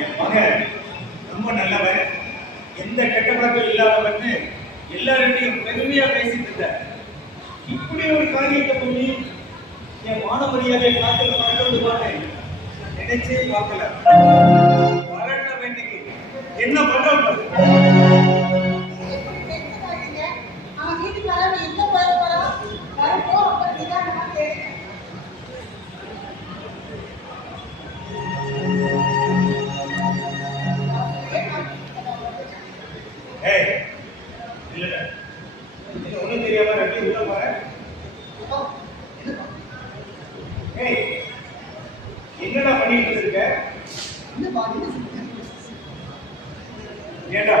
என் மகன் ரொம்ப நல்லவன், எந்த கெட்ட பழக்கம் இல்லாதவன்னு எல்லார்கிட்டையும் பெருமையா பேசிட்டு இருந்தார். இப்படி ஒரு காரியத்தை பண்ணி என் மான மரியாதையை பார்க்கறது நினைச்சே பார்க்கல. வரட்ட வேண்டிக்கு என்ன பண்றது? ஒன்னும் தெரியாம ரெண்டு உள்ள போற. என்னடா பண்ணிட்டு இருக்க? ஏண்டா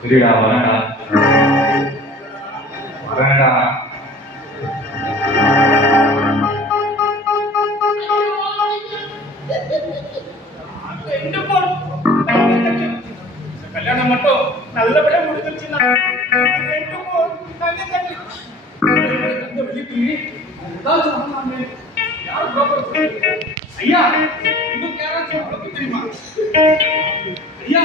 சரிடா, வரேன்டா வரேன்டா. கல்யாணம் மட்டும் நல்லபடியா முடிஞ்சிருச்சுன்னா ஐயா இன்னும் யாராச்சும் தெரியுமா? ஐயா